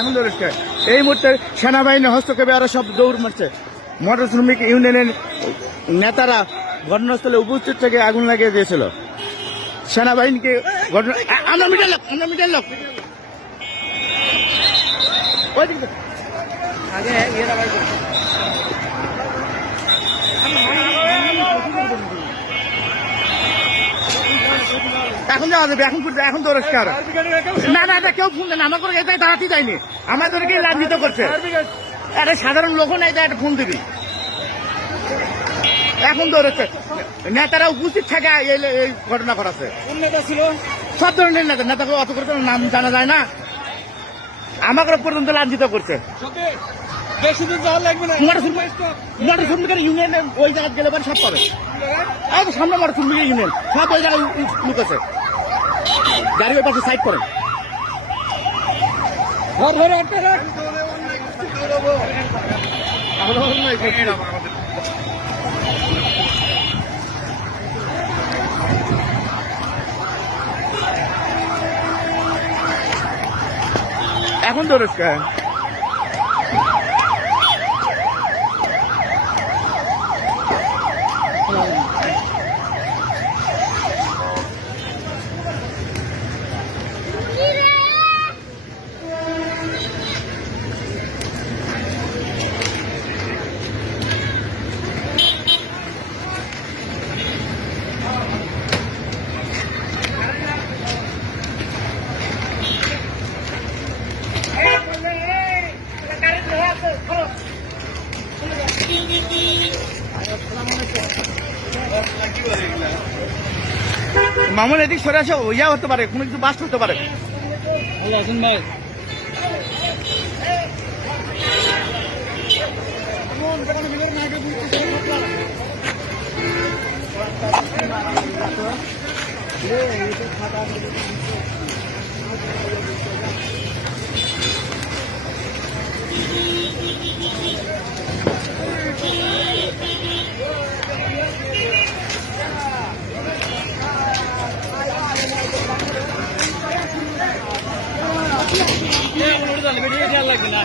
এখন ধরেছে এই মুহূর্তে সেনাবাহিনী হস্তক্ষেপে আরো সব দৌড় মারছে। মোটর শ্রমিক ইউনিয়নের নেতারা ঘটনাস্থলে উপস্থিত থেকে আগুন লাগিয়ে দিয়েছিল। সেনাবাহিনীকে আমরা মিটার লোক এখন যাওয়া যাবে। এখন দৌড়াচ্ছে আর না কেউ ফোন দেন আমার করে দাঁড়াতে যায়নি। আমাদেরকে লাঞ্ছিত করছে। একটা সাধারণ লোক নাই একটা ফোন দিবি। এখন দৌড়াচ্ছে নেতারা উপস্থিত থাকে এই ঘটনা করাছে। সব ধরনের নেতাকে অত করে নাম জানা যায় না। আমাকে পর্যন্ত লাঞ্ছিত করছে। মোটর শ্রমিকের ইউনিয়নে ওই জায়গায় গেলে পরে সব পাবে। সামনে মোটর শ্রমিকের ইউনিয়ন সব ওই জায়গায় লুক আছে। গাড়ি ওই পাশে সাইড করেন। এখন তো রয়েছে মামুন এদিক সরে আসো। ইয়া হতে পারে, কোনো কিছু বাস্ট হতে পারে। ভাই লাগবে না।